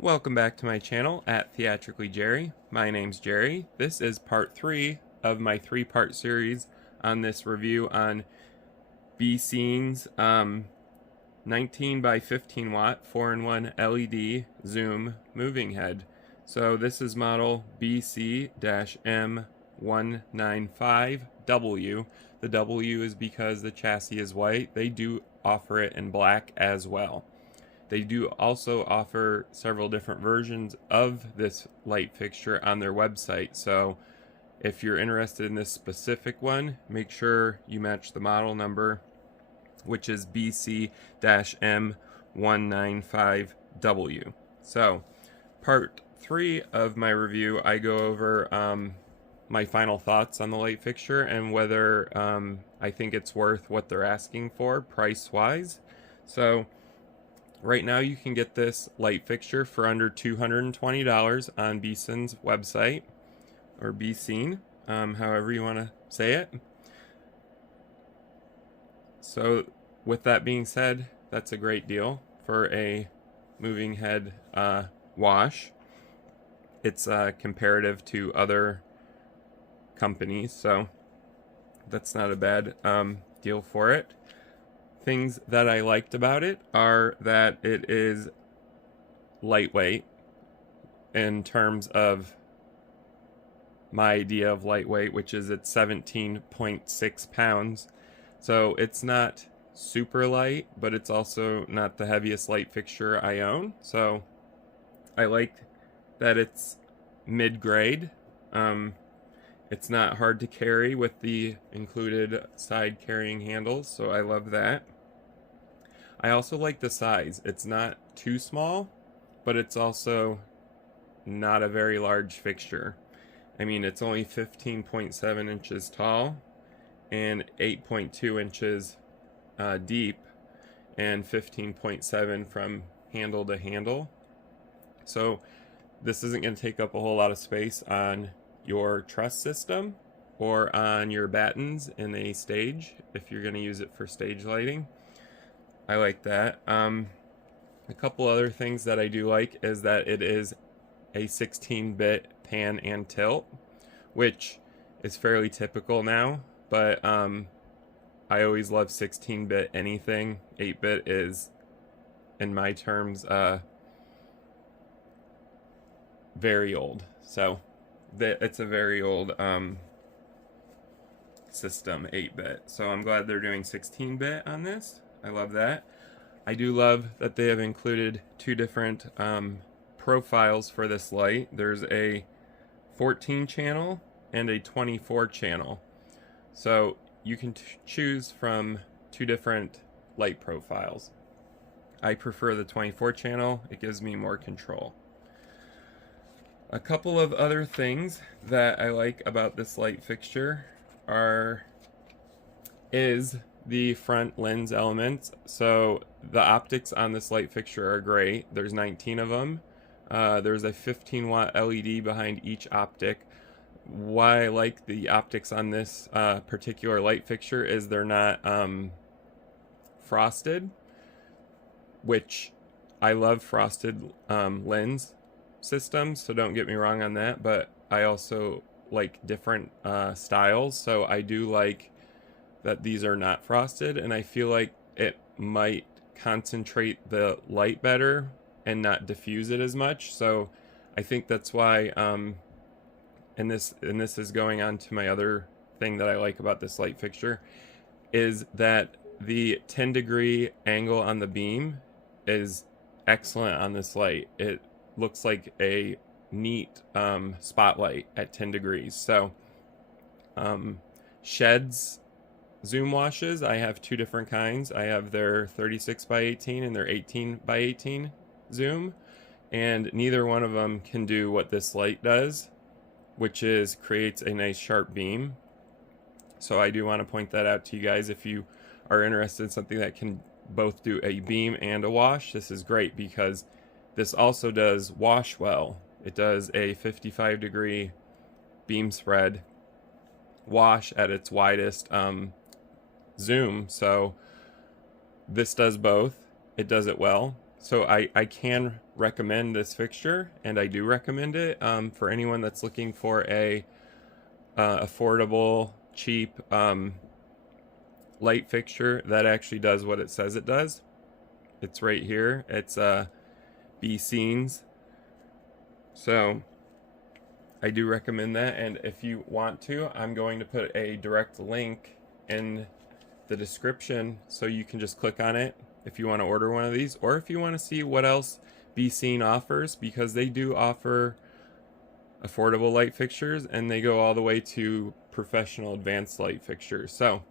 Welcome back to my channel at TheatricallyJerry. My name's Jerry. This is part 3 of my 3-part series on this review on BECEN's 19 by 15 watt 4-in-1 LED zoom moving head. So this is model BC M195W. The W is because the chassis is white. They do offer it in black as well. They do also offer several different versions of this light fixture on their website. So if you're interested in this specific one, make sure you match the model number, which is BC M195W. So part 3 of my review, I go over my final thoughts on the light fixture and whether I think it's worth what they're asking for price-wise. So right now you can get this light fixture for under $220 on BECEN's website, or BECEN, however you want to say it. So with that being said, that's a great deal for a moving head wash. It's comparative to other companies, so that's not a bad deal for it. Things that I liked about it are that it is lightweight in terms of my idea of lightweight, which is it's 17.6 pounds. So it's not super light, but it's also not the heaviest light fixture I own. So I like that it's mid-grade. It's not hard to carry with the included side carrying handles, so I love that. I also like the size. It's not too small, but it's also not a very large fixture. I mean, it's only 15.7 inches tall and 8.2 inches deep and 15.7 from handle to handle. So this isn't going to take up a whole lot of space on your truss system or on your battens in a stage if you're going to use it for stage lighting. I like that. A couple other things that I do like is that it is a 16-bit pan and tilt, which is fairly typical now, but I always love 16-bit anything. 8-bit is, in my terms, very old. So it's a very old system, 8-bit. So I'm glad they're doing 16-bit on this. I love that. I do love that they have included 2 different profiles for this light. There's a 14 channel and a 24 channel. So you can choose from 2 different light profiles. I prefer the 24 channel. It gives me more control. A couple of other things that I like about this light fixture is the front lens elements. So the optics on this light fixture are great. There's 19 of them. There's a 15-watt LED behind each optic. Why I like the optics on this particular light fixture is they're not frosted, which I love frosted lens systems, so don't get me wrong on that, but I also like different styles, so I do like that these are not frosted, and I feel like it might concentrate the light better and not diffuse it as much. So I think that's why and this is going on to my other thing that I like about this light fixture, is that the 10-degree angle on the beam is excellent on this light. It looks like a neat spotlight at 10 degrees. So Shed's zoom washes, I have 2 different kinds. I have their 36 by 18 and their 18 by 18 zoom, and neither one of them can do what this light does, which is creates a nice sharp beam. So I do want to point that out to you guys. If you are interested in something that can both do a beam and a wash, this is great, because this also does wash well. It does a 55-degree beam spread wash at its widest zoom. So this does both. It does it well. So I can recommend this fixture, and I do recommend it for anyone that's looking for a affordable, cheap light fixture that actually does what it says it does. It's right here. It's BECEN. So I do recommend that, and if you want to, I'm going to put a direct link in the description so you can just click on it if you want to order one of these, or if you want to see what else BECEN offers, because they do offer affordable light fixtures and they go all the way to professional advanced light fixtures. So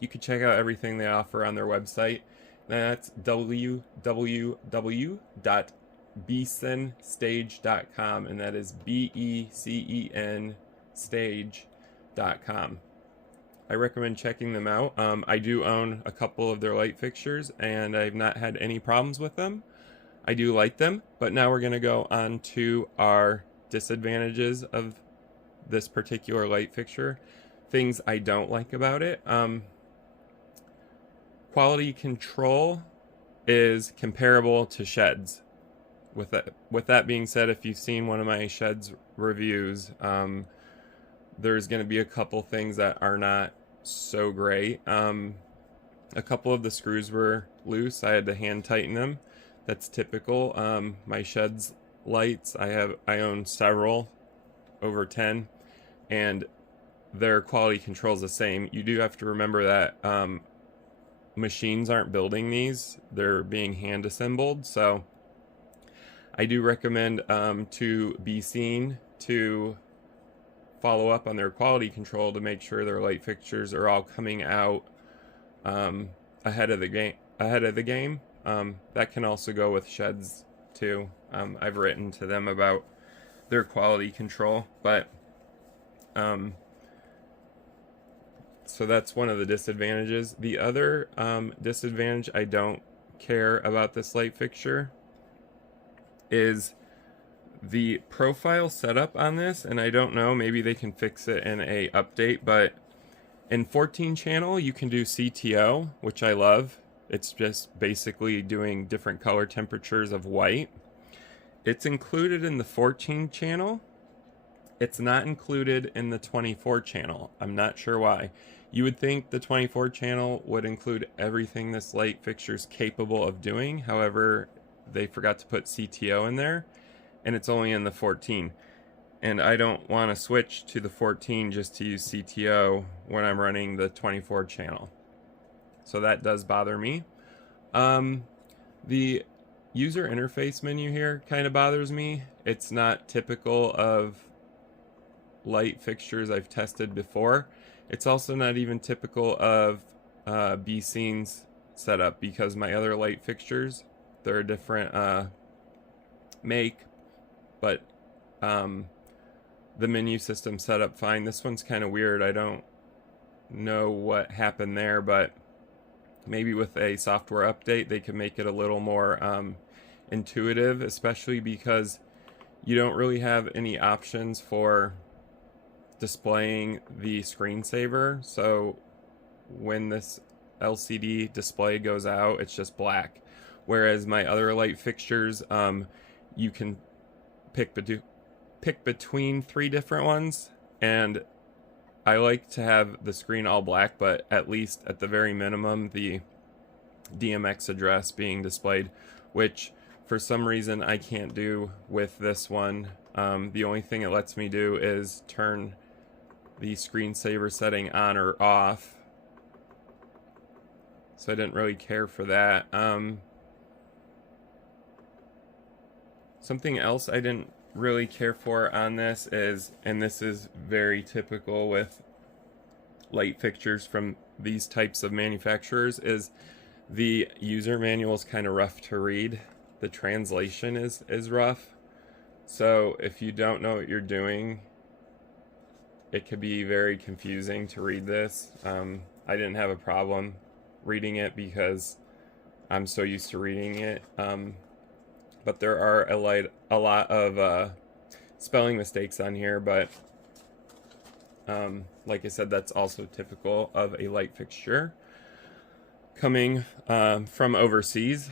you can check out everything they offer on their website. That's www.becenstage.com, and that is BECEN stage.com. I recommend checking them out. I do own a couple of their light fixtures, and I've not had any problems with them. I do like them, but now we're going to go on to our disadvantages of this particular light fixture. Things I don't like about it. Quality control is comparable to sheds. With that being said, if you've seen one of my sheds reviews, there's going to be a couple things that are not so great. A couple of the screws were loose. I had to hand tighten them. That's typical. My shed's lights, I own several, over 10, and their quality control is the same. You do have to remember that machines aren't building these. They're being hand assembled. So I do recommend to BECEN to follow up on their quality control to make sure their light fixtures are all coming out ahead of the game. That can also go with sheds too. I've written to them about their quality control, but so that's one of the disadvantages. The other disadvantage I don't care about this light fixture is the profile setup on this, and I don't know, maybe they can fix it in a update, but in 14 channel you can do CTO, which I love. It's just basically doing different color temperatures of white. It's included in the 14 channel. It's not included in the 24 channel. I'm not sure why. You would think the 24 channel would include everything this light fixture is capable of doing. However, they forgot to put CTO in there, and it's only in the 14. And I don't want to switch to the 14 just to use CTO when I'm running the 24 channel. So that does bother me. The user interface menu here kind of bothers me. It's not typical of light fixtures I've tested before. It's also not even typical of BECEN's setup, because my other light fixtures, they're a different make, but the menu system set up fine. This one's kind of weird. I don't know what happened there, but maybe with a software update they could make it a little more intuitive, especially because you don't really have any options for displaying the screensaver. So when this LCD display goes out, it's just black, whereas my other light fixtures, you can pick between 3 different ones, and I like to have the screen all black, but at least at the very minimum the DMX address being displayed, which for some reason I can't do with this one. The only thing it lets me do is turn the screensaver setting on or off, so I didn't really care for that. Something else I didn't really care for on this is, and this is very typical with light fixtures from these types of manufacturers, is the user manual is kind of rough to read. The translation is rough. So if you don't know what you're doing, it could be very confusing to read this. I didn't have a problem reading it because I'm so used to reading it. But there are a lot of spelling mistakes on here, but like I said, that's also typical of a light fixture coming from overseas.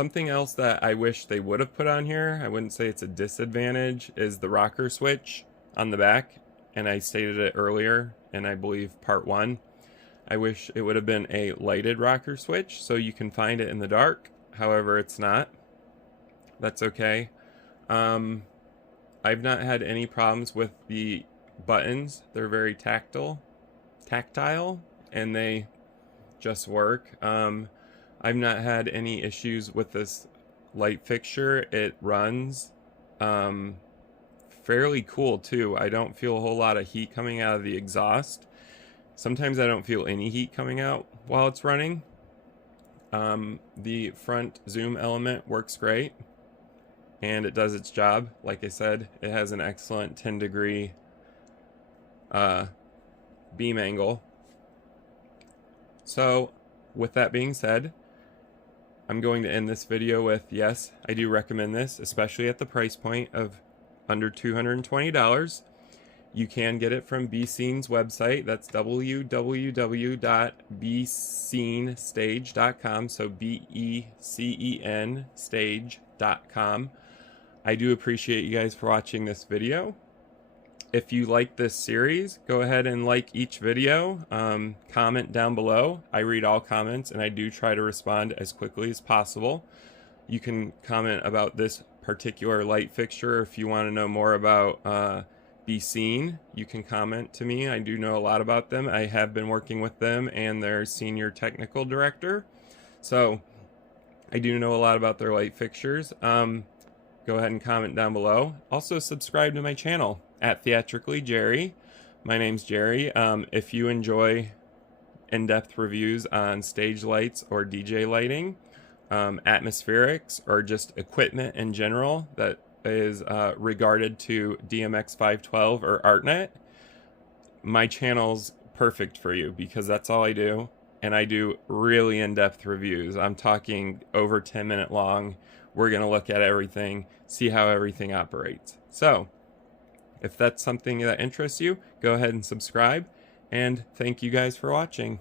Something else that I wish they would have put on here, I wouldn't say it's a disadvantage, is the rocker switch on the back. And I stated it earlier in, I believe, part 1. I wish it would have been a lighted rocker switch so you can find it in the dark. However, it's not. That's okay. I've not had any problems with the buttons. They're very tactile, and they just work. I've not had any issues with this light fixture. It runs fairly cool too. I don't feel a whole lot of heat coming out of the exhaust. Sometimes I don't feel any heat coming out while it's running. The front zoom element works great, and it does its job. Like I said, it has an excellent 10-degree beam angle. So with that being said, I'm going to end this video with, yes, I do recommend this, especially at the price point of under $220. You can get it from BECEN's website. That's www.beceenstage.com. So BECEN stage.com. I do appreciate you guys for watching this video. If you like this series, go ahead and like each video. Comment down below. I read all comments and I do try to respond as quickly as possible. You can comment about this particular light fixture. If you want to know more about BECEN, you can comment to me. I do know a lot about them. I have been working with them and their senior technical director, so I do know a lot about their light fixtures. Go ahead and comment down below. Also subscribe to my channel at TheatricallyJerry. My name's Jerry. If you enjoy in-depth reviews on stage lights or DJ lighting, atmospherics, or just equipment in general that is regarded to DMX 512 or ArtNet, my channel's perfect for you, because that's all I do, and I do really in-depth reviews. I'm talking over 10-minute long. We're going to look at everything, see how everything operates. So if that's something that interests you, go ahead and subscribe, and thank you guys for watching.